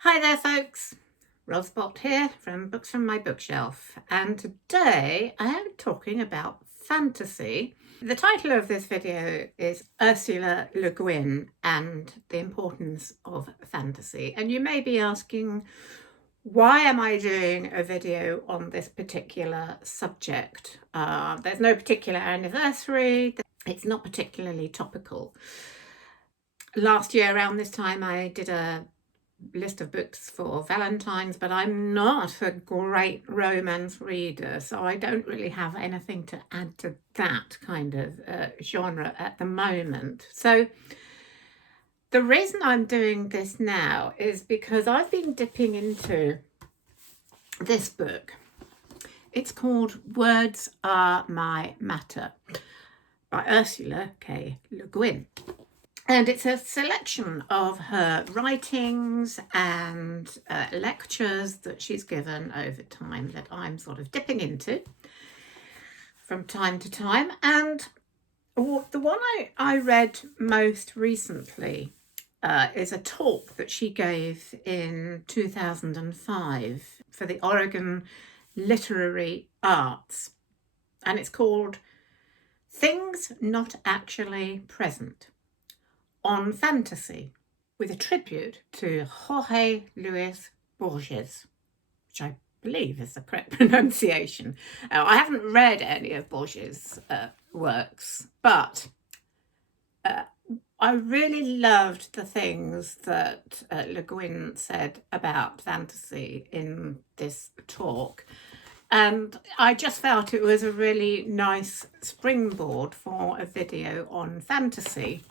Hi there folks, Rosbot here from Books from My Bookshelf, and today I am talking about fantasy. The title of this video is Ursula Le Guin and the Importance of Fantasy, and you may be asking, why am I doing a video on this particular subject? There's no particular anniversary, it's not particularly topical. Last year around this time I did a list of books for Valentine's, but I'm not a great romance reader, so I don't really have anything to add to that kind of genre at the moment. So the reason I'm doing this now is because I've been dipping into this book. It's called Words Are My Matter by Ursula Le Guin. And it's a selection of her writings and lectures that she's given over time that I'm sort of dipping into from time to time. And the one I read most recently is a talk that she gave in 2005 for the Oregon Literary Arts. And it's called Things Not Actually Present on Fantasy, with a tribute to Jorge Luis Borges, which I believe is the correct pronunciation. I haven't read any of Borges' works, but I really loved the things that Le Guin said about fantasy in this talk. And I just felt it was a really nice springboard for a video on fantasy.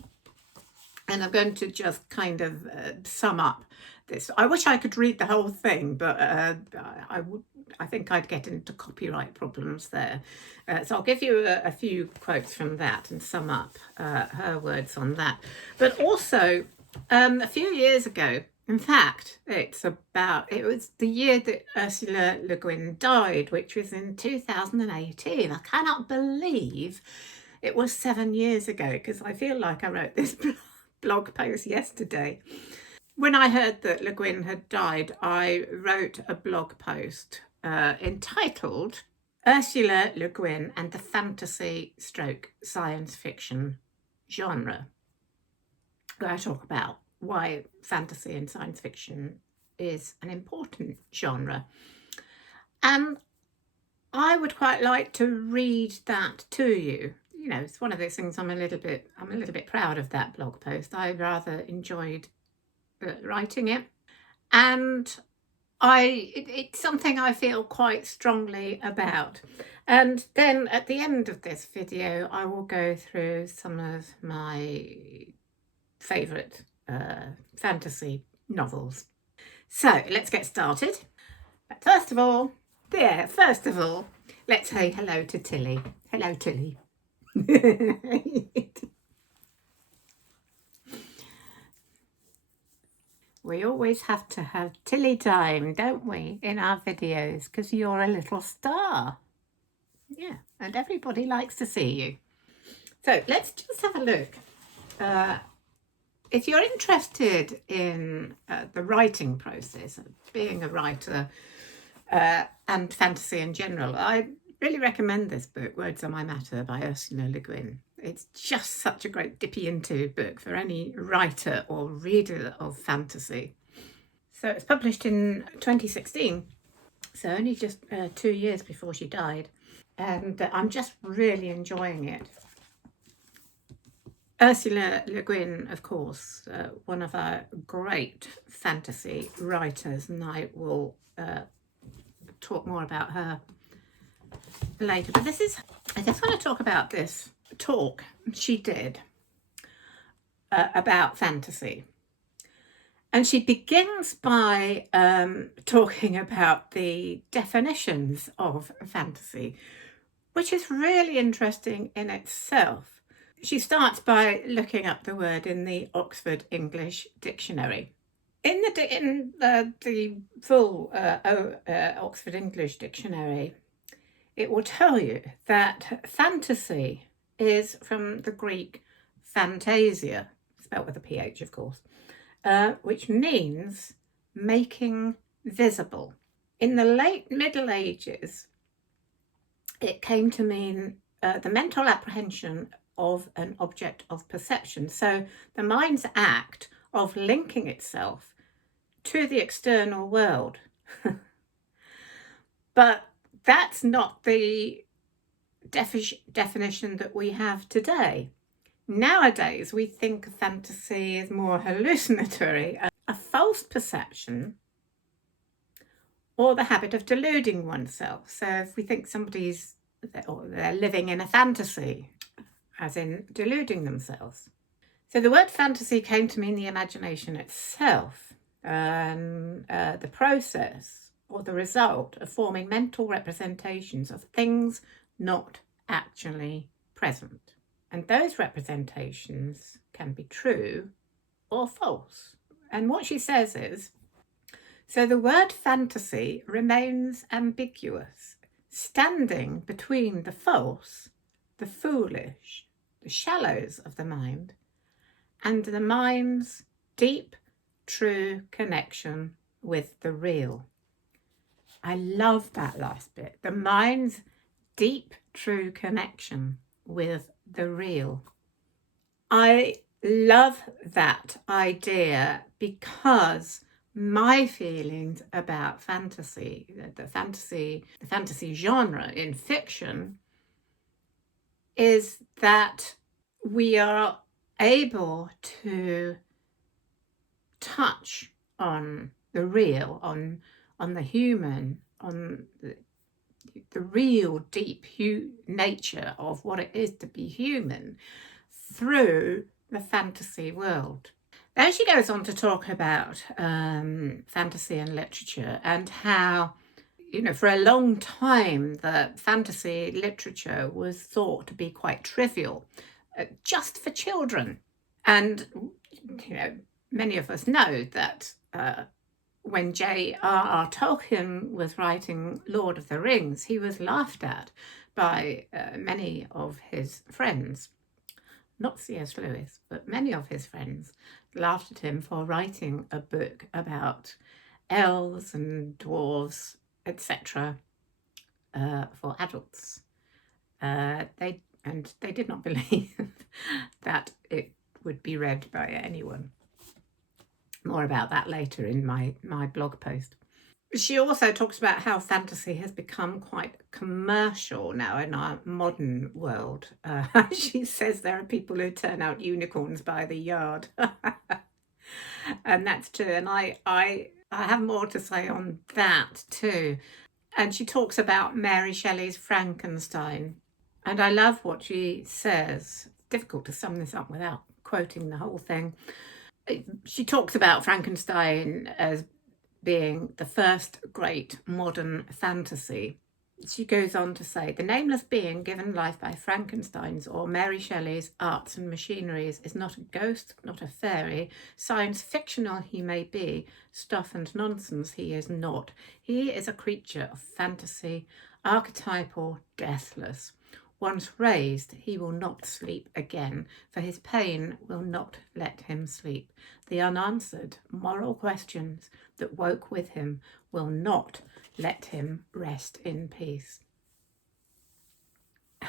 And I'm going to just kind of sum up this. I wish I could read the whole thing, but I think I'd get into copyright problems there. So I'll give you a few quotes from that and sum up her words on that. But also, a few years ago, in fact, it was the year that Ursula Le Guin died, which was in 2018. I cannot believe it was 7 years ago, because I feel like I wrote this blog post yesterday. When I heard that Le Guin had died, I wrote a blog post entitled Ursula Le Guin and the Fantasy / Science Fiction Genre, where I talk about why fantasy and science fiction is an important genre. And I would quite like to read that to you. You know, it's one of those things I'm a little bit proud of that blog post. I rather enjoyed writing it, and it's something I feel quite strongly about. And then at the end of this video, I will go through some of my favourite fantasy novels. So let's get started. But first of all, let's say hello to Tilly. Hello, Tilly. We always have to have Tilly time, don't we, in our videos, because you're a little star. Yeah, and everybody likes to see you. So let's just have a look. If you're interested in the writing process, being a writer, and fantasy in general, I really recommend this book, Words Are My Matter by Ursula Le Guin. It's just such a great dippy into book for any writer or reader of fantasy. So it's published in 2016, so only just 2 years before she died, and I'm just really enjoying it. Ursula Le Guin, of course, one of our great fantasy writers, and I will talk more about her later. But I just want to talk about this talk she did about fantasy. And she begins by talking about the definitions of fantasy, which is really interesting in itself. She starts by looking up the word in the Oxford English Dictionary. In the full Oxford English Dictionary, it will tell you that fantasy is from the Greek fantasia, spelled with a PH, of course, which means making visible. In the late Middle Ages, it came to mean the mental apprehension of an object of perception. So the mind's act of linking itself to the external world. But that's not the definition that we have today. Nowadays, we think fantasy is more hallucinatory, a false perception, or the habit of deluding oneself. So if we think they're living in a fantasy, as in deluding themselves. So the word fantasy came to mean the imagination itself, the process or the result of forming mental representations of things not actually present. And those representations can be true or false. And what she says is, so the word fantasy remains ambiguous, standing between the false, the foolish, the shallows of the mind, and the mind's deep, true connection with the real. I love that last bit. The mind's deep, true connection with the real. I love that idea because my feelings about fantasy, the fantasy genre in fiction, is that we are able to touch on the real, on the human, on the real deep nature of what it is to be human through the fantasy world. Then she goes on to talk about fantasy and literature and how, for a long time, the fantasy literature was thought to be quite trivial, just for children. And, many of us know that when J.R.R. Tolkien was writing Lord of the Rings, he was laughed at by many of his friends. Not C.S. Lewis, but many of his friends laughed at him for writing a book about elves and dwarves, etc., for adults. They did not believe that it would be read by anyone. More about that later in my blog post. She also talks about how fantasy has become quite commercial now in our modern world. She says there are people who turn out unicorns by the yard. And that's true. And I have more to say on that too. And she talks about Mary Shelley's Frankenstein. And I love what she says. It's difficult to sum this up without quoting the whole thing. She talks about Frankenstein as being the first great modern fantasy. She goes on to say, the nameless being given life by Frankenstein's or Mary Shelley's arts and machineries is not a ghost, not a fairy. Science fictional he may be, stuff and nonsense he is not. He is a creature of fantasy, archetypal, deathless. Once raised, he will not sleep again, for his pain will not let him sleep. The unanswered moral questions that woke with him will not let him rest in peace.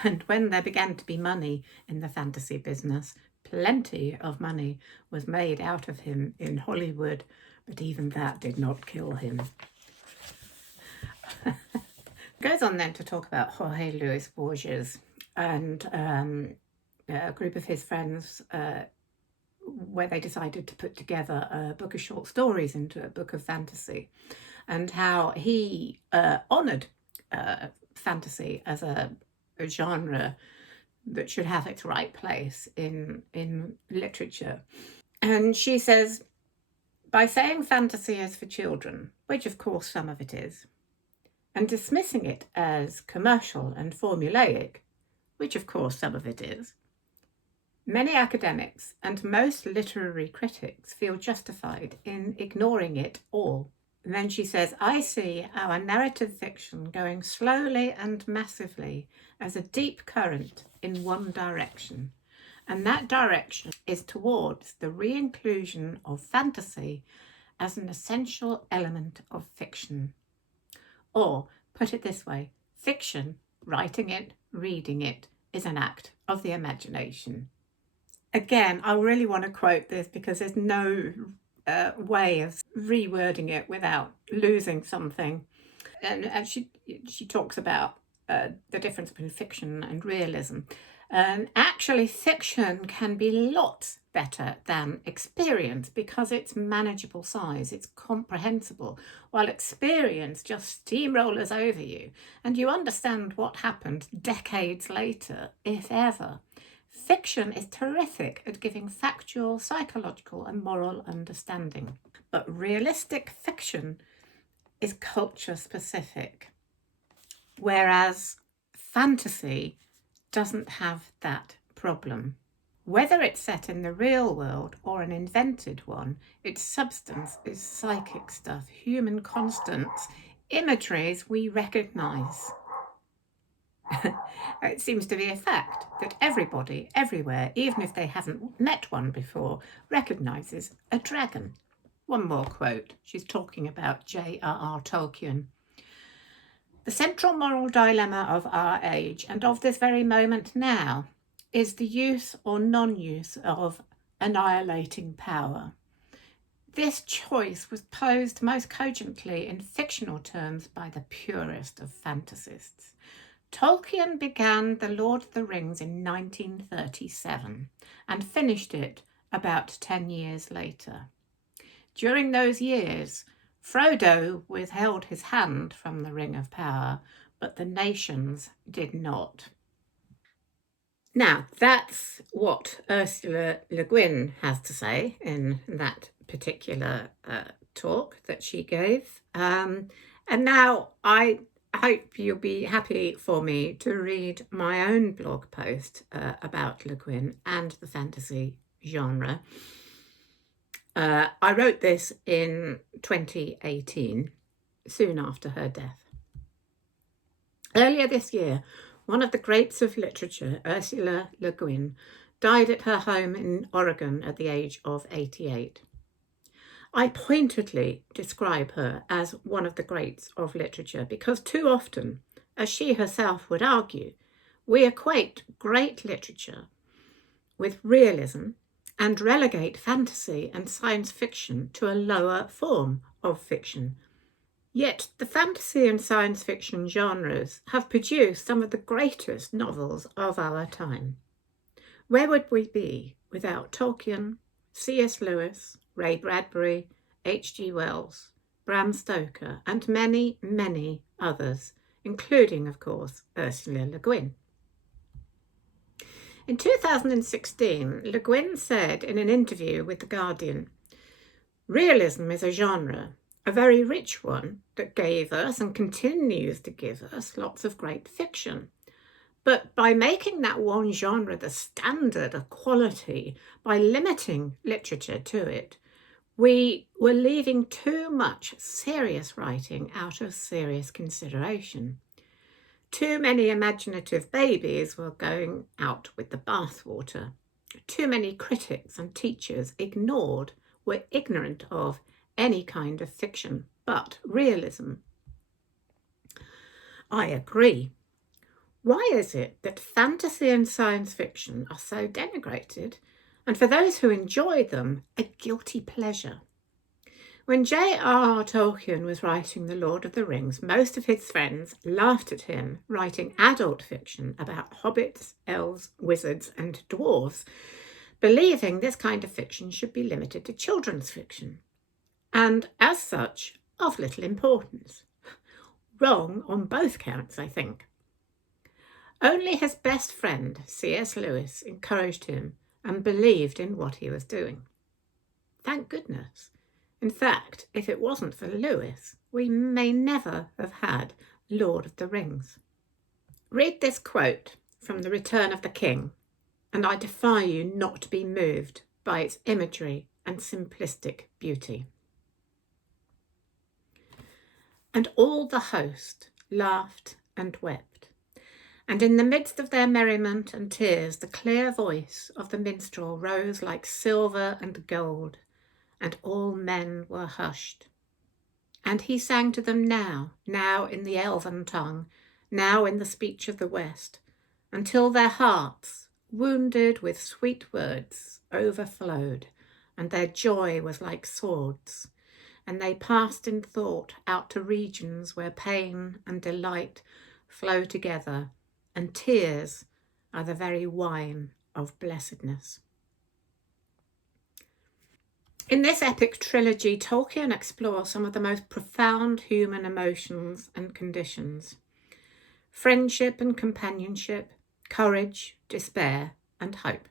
And when there began to be money in the fantasy business, plenty of money was made out of him in Hollywood, but even that did not kill him. Goes on then to talk about Jorge Luis Borges and a group of his friends where they decided to put together a book of short stories into a book of fantasy, and how he honoured fantasy as a genre that should have its right place in literature. And she says, by saying fantasy is for children, which of course some of it is, and dismissing it as commercial and formulaic, which of course some of it is, many academics and most literary critics feel justified in ignoring it all. And then she says, I see our narrative fiction going slowly and massively as a deep current in one direction. And that direction is towards the re-inclusion of fantasy as an essential element of fiction. Or, put it this way, fiction, writing it, reading it, is an act of the imagination. Again, I really want to quote this because there's no way of rewording it without losing something. And she talks about the difference between fiction and realism. Actually, fiction can be lots better than experience because it's manageable size, it's comprehensible, while experience just steamrollers over you and you understand what happened decades later, if ever. Fiction is terrific at giving factual, psychological and moral understanding, but realistic fiction is culture specific, whereas fantasy doesn't have that problem. Whether it's set in the real world or an invented one, its substance is psychic stuff, human constants, imageries we recognise. It seems to be a fact that everybody, everywhere, even if they haven't met one before, recognises a dragon. One more quote. She's talking about J.R.R. Tolkien. The central moral dilemma of our age and of this very moment now is the use or non-use of annihilating power. This choice was posed most cogently in fictional terms by the purest of fantasists. Tolkien began The Lord of the Rings in 1937 and finished it about 10 years later. During those years, Frodo withheld his hand from the Ring of Power, but the nations did not. Now, that's what Ursula Le Guin has to say in that particular talk that she gave. And now I hope you'll be happy for me to read my own blog post about Le Guin and the fantasy genre. I wrote this in 2018, soon after her death. Earlier this year, one of the greats of literature, Ursula Le Guin, died at her home in Oregon at the age of 88. I pointedly describe her as one of the greats of literature because too often, as she herself would argue, we equate great literature with realism and relegate fantasy and science fiction to a lower form of fiction. Yet the fantasy and science fiction genres have produced some of the greatest novels of our time. Where would we be without Tolkien, C.S. Lewis, Ray Bradbury, H.G. Wells, Bram Stoker, and many, many others, including, of course, Ursula Le Guin? In 2016, Le Guin said in an interview with The Guardian, "Realism is a genre, a very rich one that gave us and continues to give us lots of great fiction. But by making that one genre the standard of quality, by limiting literature to it, we were leaving too much serious writing out of serious consideration. Too many imaginative babies were going out with the bathwater. Too many critics and teachers were ignorant of any kind of fiction but realism." I agree. Why is it that fantasy and science fiction are so denigrated, and for those who enjoy them, a guilty pleasure? When J.R.R. Tolkien was writing The Lord of the Rings, most of his friends laughed at him writing adult fiction about hobbits, elves, wizards, and dwarves, believing this kind of fiction should be limited to children's fiction, and as such, of little importance. Wrong on both counts, I think. Only his best friend, C.S. Lewis, encouraged him and believed in what he was doing. Thank goodness. In fact, if it wasn't for Lewis, we may never have had Lord of the Rings. Read this quote from The Return of the King, and I defy you not to be moved by its imagery and simplistic beauty. "And all the host laughed and wept, and in the midst of their merriment and tears the clear voice of the minstrel rose like silver and gold, and all men were hushed. And he sang to them now in the elven tongue, now in the speech of the West, until their hearts, wounded with sweet words, overflowed, and their joy was like swords, and they passed in thought out to regions where pain and delight flow together, and tears are the very wine of blessedness. In this epic trilogy, Tolkien explores some of the most profound human emotions and conditions: friendship and companionship, courage, despair, and hope.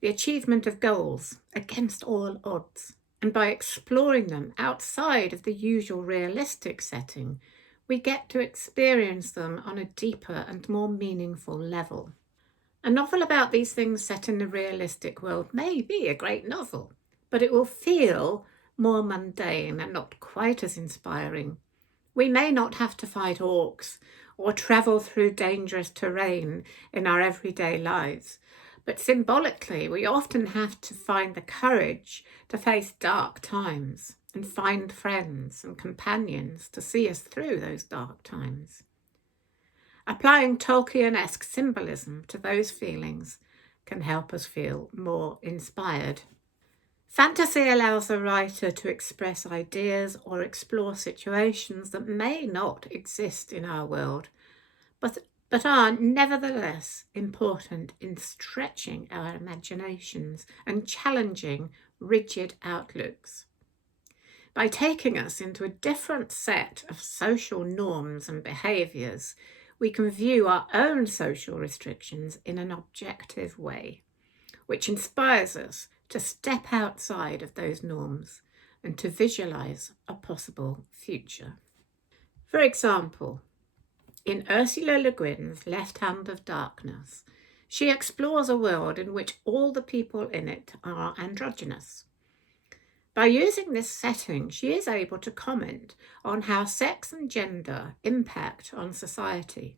The achievement of goals against all odds, and by exploring them outside of the usual realistic setting, we get to experience them on a deeper and more meaningful level. A novel about these things set in the realistic world may be a great novel, but it will feel more mundane and not quite as inspiring. We may not have to fight orcs or travel through dangerous terrain in our everyday lives, but symbolically we often have to find the courage to face dark times and find friends and companions to see us through those dark times. Applying Tolkien-esque symbolism to those feelings can help us feel more inspired. Fantasy allows the writer to express ideas or explore situations that may not exist in our world, but are nevertheless important in stretching our imaginations and challenging rigid outlooks. By taking us into a different set of social norms and behaviours, we can view our own social restrictions in an objective way, which inspires us to step outside of those norms and to visualise a possible future. For example, in Ursula Le Guin's Left Hand of Darkness, she explores a world in which all the people in it are androgynous. By using this setting, she is able to comment on how sex and gender impact on society,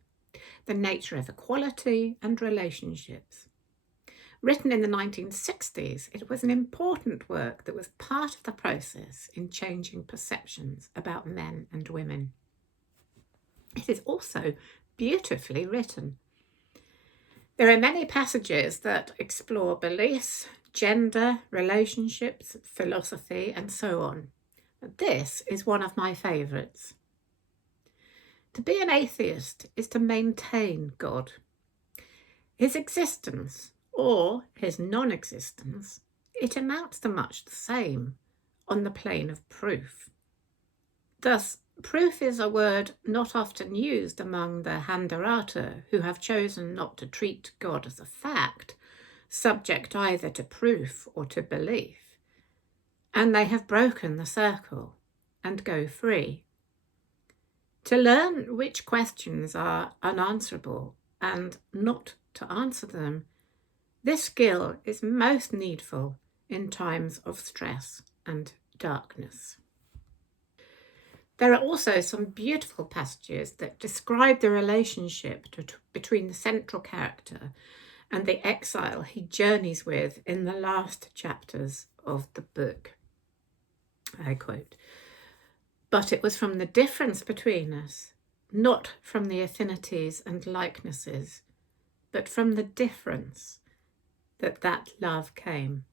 the nature of equality and relationships. Written in the 1960s, it was an important work that was part of the process in changing perceptions about men and women. It is also beautifully written. There are many passages that explore beliefs, gender, relationships, philosophy, and so on. This is one of my favourites. To be an atheist is to maintain God. His existence, or his non-existence, it amounts to much the same on the plane of proof. Thus, proof is a word not often used among the Handarata, who have chosen not to treat God as a fact, subject either to proof or to belief, and they have broken the circle and go free. To learn which questions are unanswerable and not to answer them, this skill is most needful in times of stress and darkness. There are also some beautiful passages that describe the relationship between the central character and the exile he journeys with in the last chapters of the book. I quote, "But it was from the difference between us, not from the affinities and likenesses, but from the difference that love came.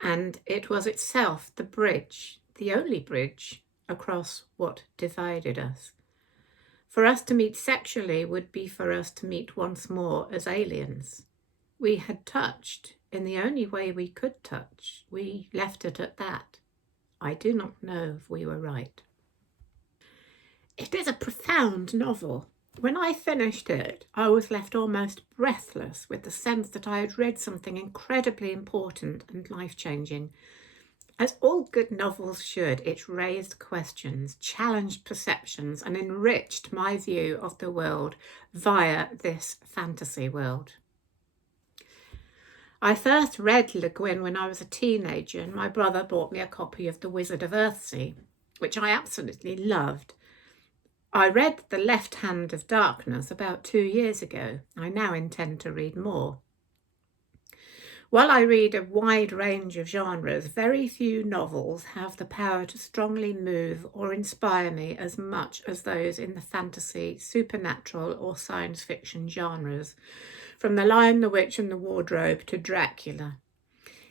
And it was itself the bridge, the only bridge, across what divided us. For us to meet sexually would be for us to meet once more as aliens. We had touched in the only way we could touch. We left it at that. I do not know if we were right." It is a profound novel. When I finished it, I was left almost breathless with the sense that I had read something incredibly important and life-changing. As all good novels should, it raised questions, challenged perceptions, and enriched my view of the world via this fantasy world. I first read Le Guin when I was a teenager, and my brother bought me a copy of The Wizard of Earthsea, which I absolutely loved. I read The Left Hand of Darkness about 2 years ago. I now intend to read more. While I read a wide range of genres, very few novels have the power to strongly move or inspire me as much as those in the fantasy, supernatural, or science fiction genres, from The Lion, the Witch and the Wardrobe to Dracula.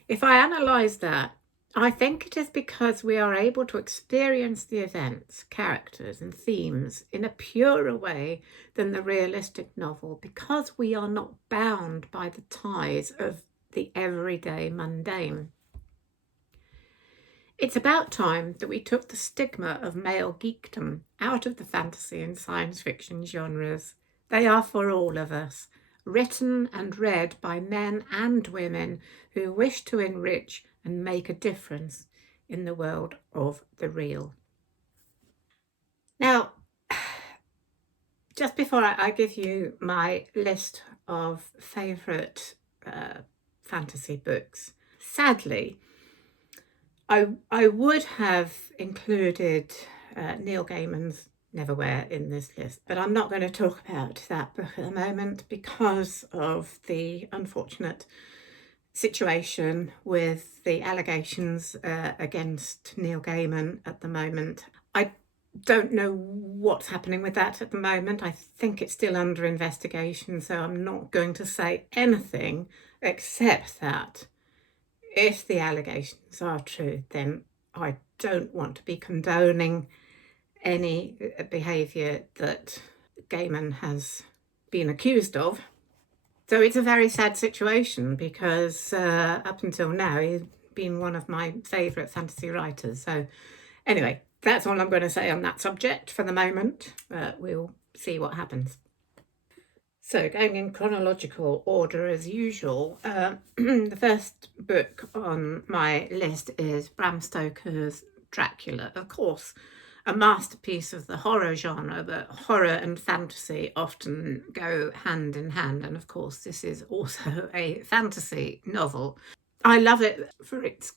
If I analyse that, I think it is because we are able to experience the events, characters, and themes in a purer way than the realistic novel, because we are not bound by the ties of the everyday mundane. It's about time that we took the stigma of male geekdom out of the fantasy and science fiction genres. They are for all of us, written and read by men and women who wish to enrich and make a difference in the world of the real. Now, just before I give you my list of favourite fantasy books, sadly, I would have included Neil Gaiman's Neverwhere in this list, but I'm not going to talk about that book at the moment because of the unfortunate situation with the allegations against Neil Gaiman at the moment. I don't know what's happening with that at the moment. I think it's still under investigation, so I'm not going to say anything except that if the allegations are true, then I don't want to be condoning any behaviour that Gaiman has been accused of. So it's a very sad situation because up until now he's been one of my favourite fantasy writers. So anyway, that's all I'm going to say on that subject for the moment. We'll see what happens. So going in chronological order as usual, the first book on my list is Bram Stoker's Dracula. Of course, a masterpiece of the horror genre, but horror and fantasy often go hand in hand. And of course, this is also a fantasy novel. I love it for its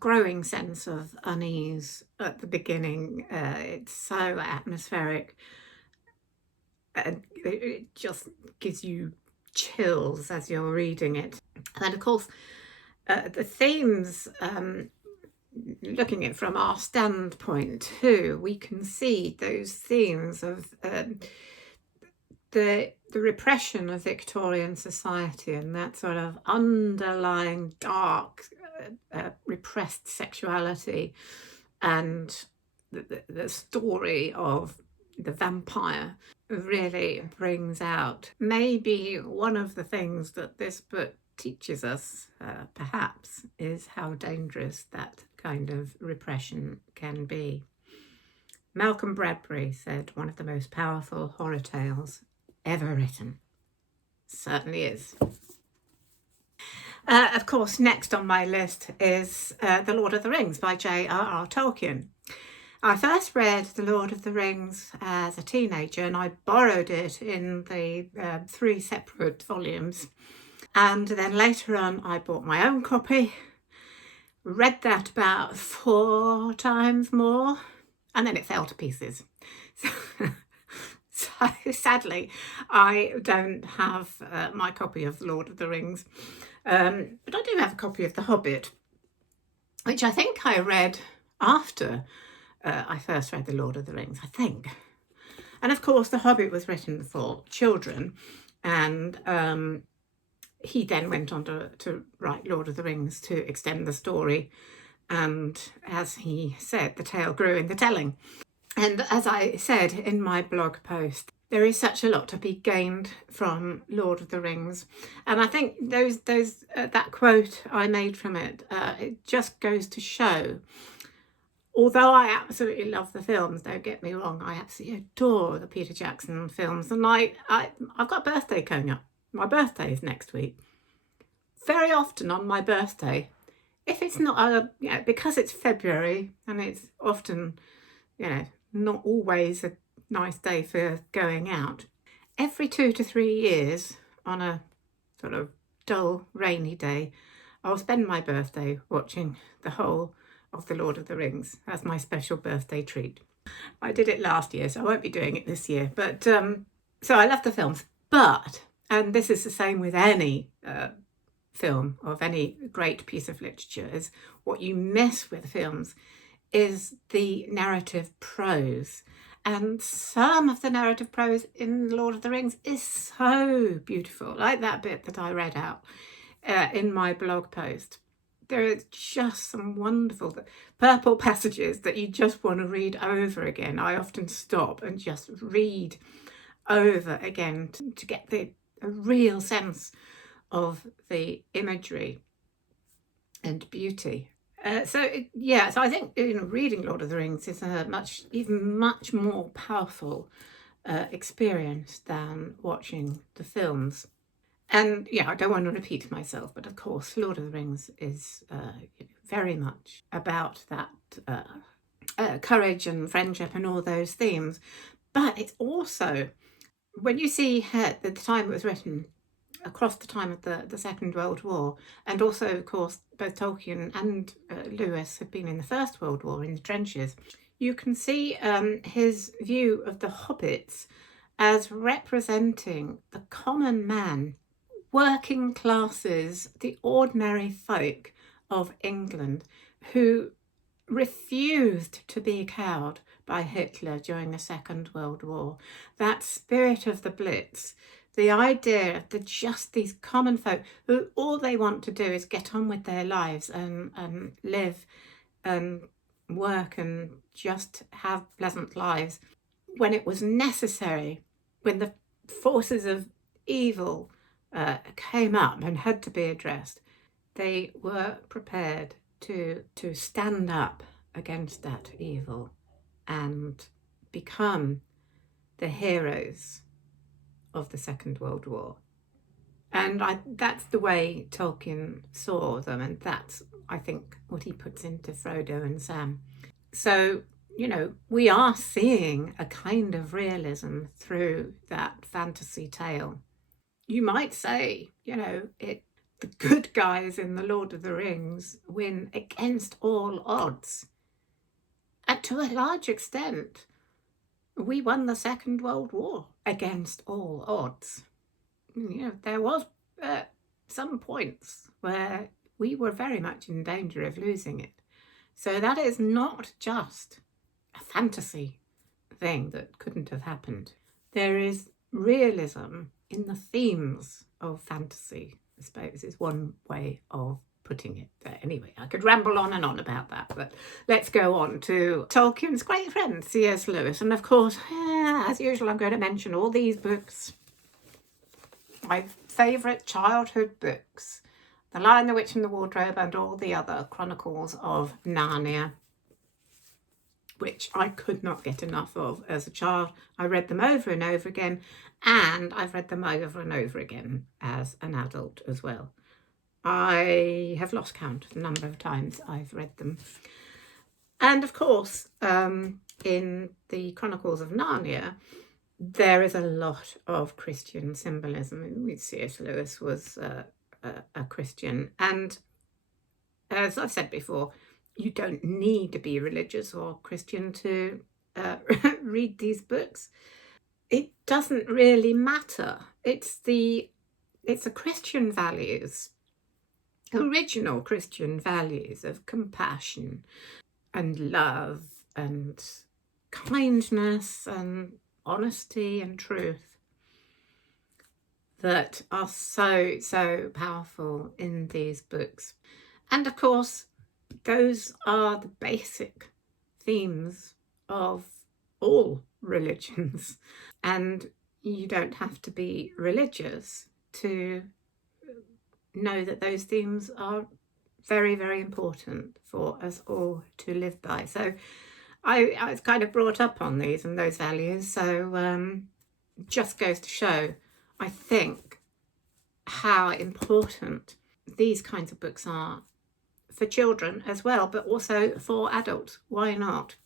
growing sense of unease at the beginning. It's so atmospheric. And it just gives you chills as you're reading it. And of course, the themes, looking at it from our standpoint too, we can see those themes of the repression of Victorian society and that sort of underlying dark, repressed sexuality, and the story of the vampire really brings out maybe one of the things that this book teaches us, perhaps, is how dangerous that kind of repression can be. Malcolm Bradbury said one of the most powerful horror tales ever written. Certainly is. Of course, next on my list is The Lord of the Rings by J.R.R. Tolkien. I first read The Lord of the Rings as a teenager, and I borrowed it in the 3 separate volumes. And then later on, I bought my own copy, read that about 4 times more, and then it fell to pieces. So sadly, I don't have my copy of The Lord of the Rings, but I do have a copy of The Hobbit, which I think I read after I first read The Lord of the Rings, I think. And of course, The Hobbit was written for children, and he then went on to write Lord of the Rings to extend the story. And as he said, the tale grew in the telling. And as I said in my blog post, there is such a lot to be gained from Lord of the Rings. And I think that quote I made from it, it just goes to show, although I absolutely love the films, don't get me wrong, I absolutely adore the Peter Jackson films. And I've got a birthday coming up. My birthday is next week. Very often on my birthday, if it's not because it's February and it's often, not always a nice day for going out, every 2 to 3 years on a sort of dull, rainy day, I'll spend my birthday watching the whole of The Lord of the Rings as my special birthday treat. I did it last year, so I won't be doing it this year. But so I love the films, and this is the same with any film, of any great piece of literature, is what you miss with films is the narrative prose. And some of the narrative prose in Lord of the Rings is so beautiful, like that bit that I read out in my blog post. There are just some wonderful purple passages that you just want to read over again. I often stop and just read over again to get a real sense of the imagery and beauty. So I think reading Lord of the Rings is a much more powerful experience than watching the films. And I don't want to repeat myself, but of course, Lord of the Rings is very much about that courage and friendship and all those themes. But it's also, when you see at the time it was written, across the time of the Second World War, and also, of course, both Tolkien and Lewis had been in the First World War in the trenches, you can see his view of the hobbits as representing the common man, working classes, the ordinary folk of England who refused to be cowed by Hitler during the Second World War. That spirit of the Blitz, the idea that just these common folk who all they want to do is get on with their lives and live and work and just have pleasant lives. When it was necessary, when the forces of evil came up and had to be addressed, they were prepared to stand up against that evil and become the heroes of the Second World War. And that's the way Tolkien saw them, and that's, I think, what he puts into Frodo and Sam. So, we are seeing a kind of realism through that fantasy tale. You might say, the good guys in The Lord of the Rings win against all odds. And to a large extent, we won the Second World War against all odds. There was some points where we were very much in danger of losing it. So that is not just a fantasy thing that couldn't have happened. There is realism in the themes of fantasy, I suppose, is one way of putting it there. Anyway, I could ramble on and on about that, but let's go on to Tolkien's great friend, C.S. Lewis. And of course, as usual, I'm going to mention all these books. My favourite childhood books: The Lion, the Witch and the Wardrobe, and all the other Chronicles of Narnia, which I could not get enough of as a child. I read them over and over again, and I've read them over and over again as an adult as well. I have lost count of the number of times I've read them. And of course, in the Chronicles of Narnia, there is a lot of Christian symbolism. C.S. Lewis was a Christian. And as I've said before, you don't need to be religious or Christian to read these books. It doesn't really matter. It's the Christian values, original Christian values of compassion and love and kindness and honesty and truth that are so powerful in these books. And of course, those are the basic themes of all religions. And you don't have to be religious to know that those themes are very, very important for us all to live by. So I was kind of brought up on these and those values. So just goes to show, I think, how important these kinds of books are for children as well, but also for adults. Why not?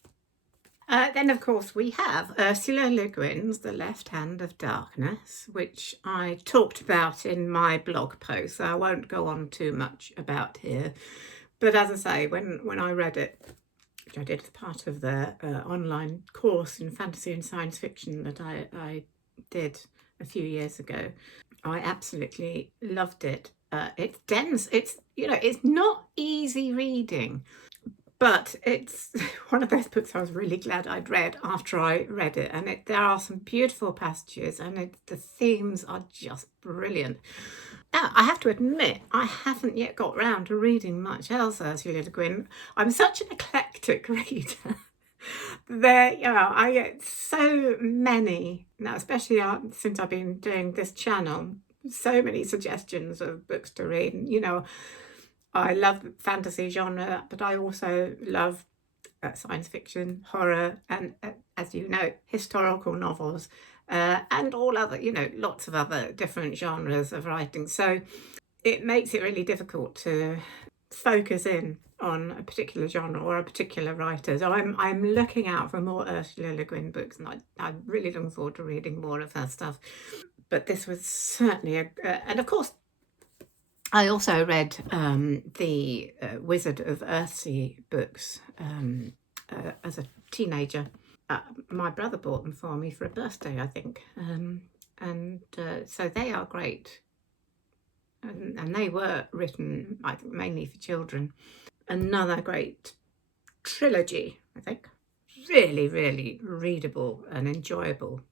Then, of course, we have Ursula Le Guin's The Left Hand of Darkness, which I talked about in my blog post, so I won't go on too much about here. But as I say, when I read it, which I did as part of the online course in fantasy and science fiction that I did a few years ago, I absolutely loved it. It's dense. It's not easy reading, but it's one of those books I was really glad I'd read after I read it. And there are some beautiful passages, and the themes are just brilliant. Now, I have to admit, I haven't yet got round to reading much else Ursula Le Guin. I'm such an eclectic reader. I get so many now, especially since I've been doing this channel, so many suggestions of books to read. I love fantasy genre, but I also love science fiction, horror, and as you know, historical novels, and all other, lots of other different genres of writing. So it makes it really difficult to focus in on a particular genre or a particular writer. So I'm looking out for more Ursula Le Guin books, and I'm really looking forward to reading more of her stuff. But this was certainly and of course, I also read the Wizard of Earthsea books as a teenager. My brother bought them for me for a birthday, I think. So they are great. And they were written, I think, mainly for children. Another great trilogy, I think. Really, really readable and enjoyable.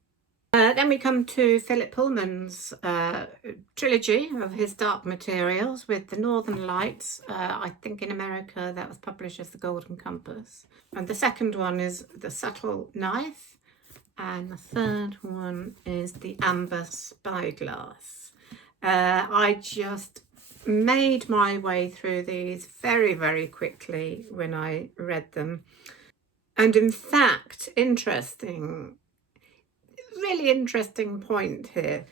Then we come to Philip Pullman's trilogy of his Dark Materials with The Northern Lights. I think in America that was published as The Golden Compass. And the second one is The Subtle Knife. And the third one is The Amber Spyglass. I just made my way through these very, very quickly when I read them. And in fact, really interesting point here.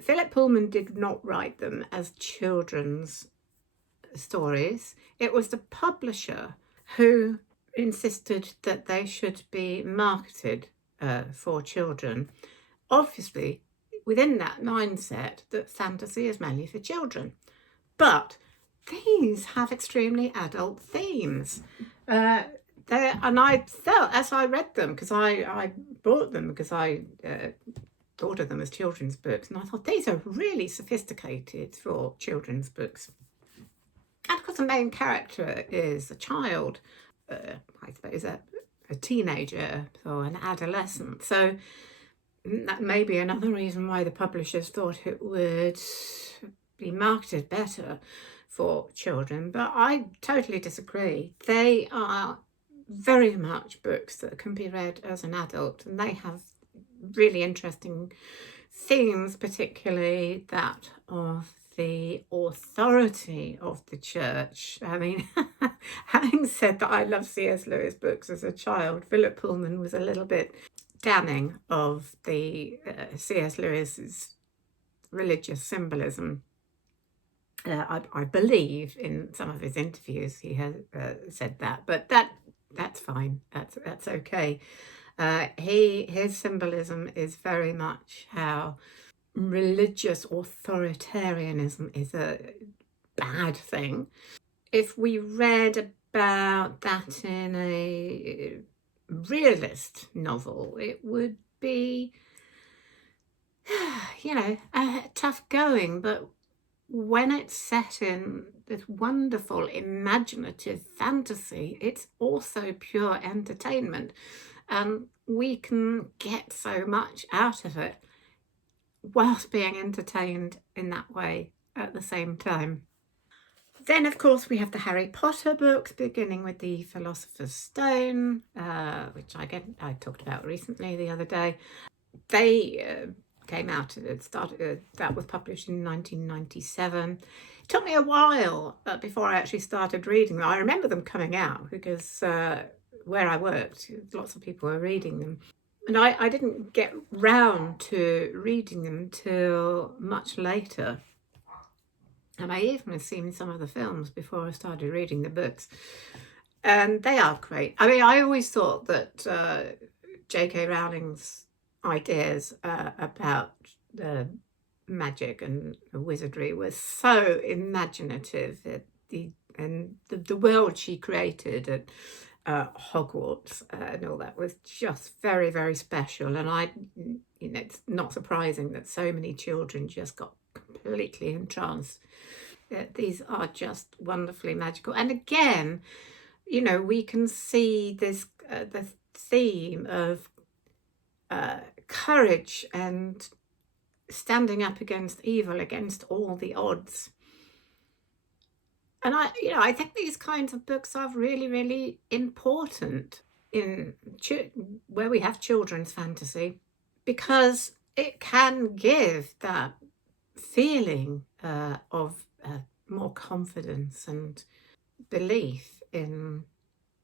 Philip Pullman did not write them as children's stories. It was the publisher who insisted that they should be marketed for children. Obviously, within that mindset that fantasy is mainly for children. But these have extremely adult themes. And I felt, as I read them, because I bought them because I thought of them as children's books, and I thought these are really sophisticated for children's books. And because the main character is a child, I suppose a teenager or an adolescent, so that may be another reason why the publishers thought it would be marketed better for children. But I totally disagree. They are very much books that can be read as an adult, and they have really interesting themes, particularly that of the authority of the church. I mean, having said that I love C.S. Lewis books as a child, Philip Pullman was a little bit damning of the C.S. Lewis's religious symbolism. I believe in some of his interviews he has said that, but that's fine. That's okay. His symbolism is very much how religious authoritarianism is a bad thing. If we read about that in a realist novel, it would be, tough going, but when it's set in this wonderful imaginative fantasy, it's also pure entertainment, and we can get so much out of it whilst being entertained in that way at the same time. Then, of course, we have the Harry Potter books, beginning with the Philosopher's Stone, which I talked about recently the other day. They came out, that was published in 1997. It took me a while before I actually started reading them. I remember them coming out because where I worked, lots of people were reading them. And I didn't get round to reading them till much later. And I even had seen some of the films before I started reading the books. And they are great. I mean, I always thought that J.K. Rowling's ideas about magic and wizardry were so imaginative. The world she created at Hogwarts and all that was just very, very special. And it's not surprising that so many children just got completely entranced These are just wonderfully magical. And again, you know, we can see this the theme of courage and standing up against evil, against all the odds. And I think these kinds of books are really, really important in where we have children's fantasy, because it can give that feeling of more confidence and belief in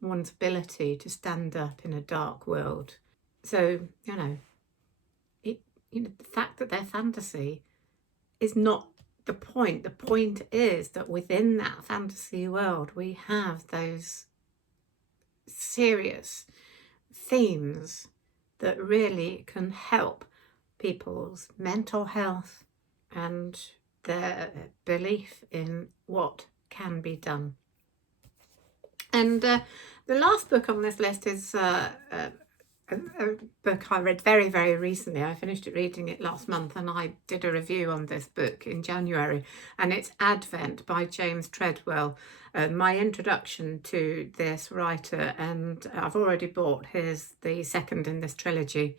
one's ability to stand up in a dark world. So, the fact that they're fantasy is not the point. The point is that within that fantasy world, we have those serious themes that really can help people's mental health and their belief in what can be done. And the last book on this list is a book I read very, very recently. I finished reading it last month, and I did a review on this book in January, and it's Advent by James Treadwell. My introduction to this writer, and I've already bought the second in this trilogy.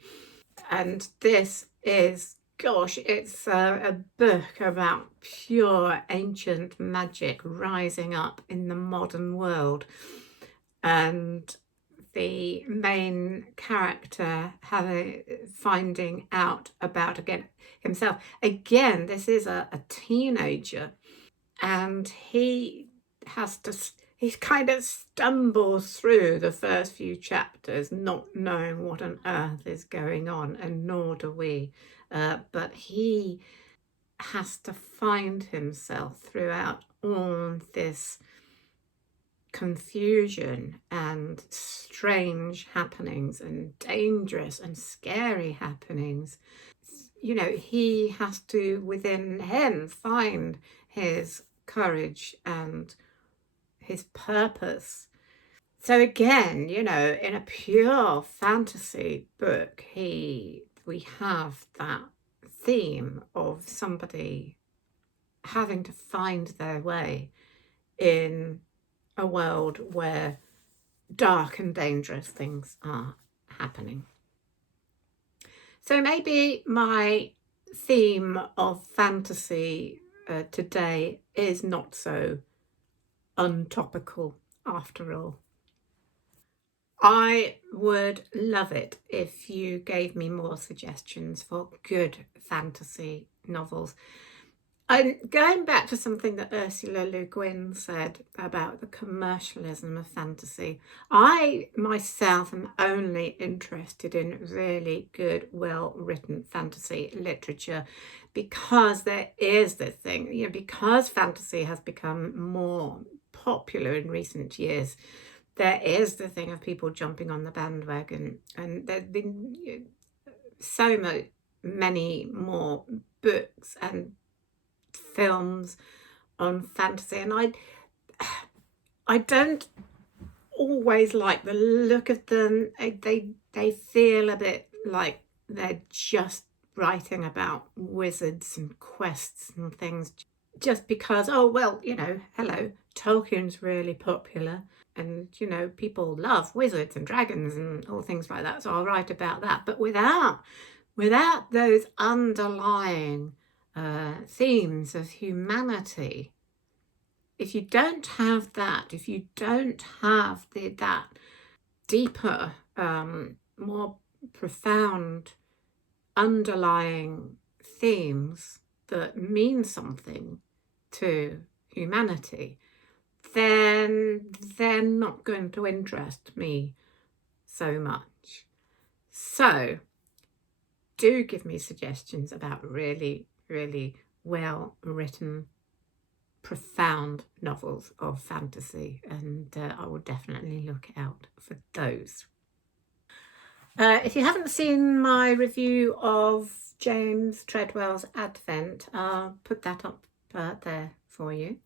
And this is, gosh, it's a book about pure ancient magic rising up in the modern world. And the main character finding out about himself. Again, this is a teenager, and he kind of stumbles through the first few chapters not knowing what on earth is going on, and nor do we. But he has to find himself throughout all this confusion and strange happenings and dangerous and scary happenings. He has to, within him, find his courage and his purpose. So again, in a pure fantasy book, we have that theme of somebody having to find their way in a world where dark and dangerous things are happening. So maybe my theme of fantasy today is not so untopical after all. I would love it if you gave me more suggestions for good fantasy novels. I'm going back to something that Ursula LeGuin said about the commercialism of fantasy. I myself am only interested in really good, well-written fantasy literature because there is this thing, because fantasy has become more popular in recent years. There is the thing of people jumping on the bandwagon, and there's been so many more books and films on fantasy, and I don't always like the look of them. They feel a bit like they're just writing about wizards and quests and things just because, hello, Tolkien's really popular, and people love wizards and dragons and all things like that, so I'll write about that, but without those underlying themes of humanity. If you don't have that, if you don't have that deeper, more profound underlying themes that mean something to humanity, then they're not going to interest me so much. So do give me suggestions about really, really well-written, profound novels of fantasy, and I will definitely look out for those. If you haven't seen my review of James Treadwell's Advent, I'll put that up there for you.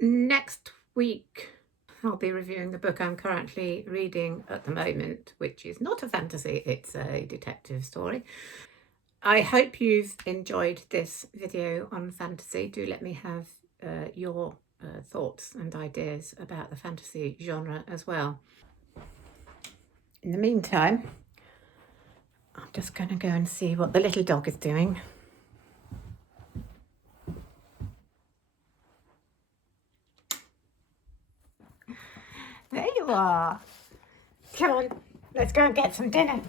Next week, I'll be reviewing the book I'm currently reading at the moment, which is not a fantasy, it's a detective story. I hope you've enjoyed this video on fantasy. Do let me your thoughts and ideas about the fantasy genre as well. In the meantime, I'm just going to go and see what the little dog is doing. There you are. Come on, let's go and get some dinner.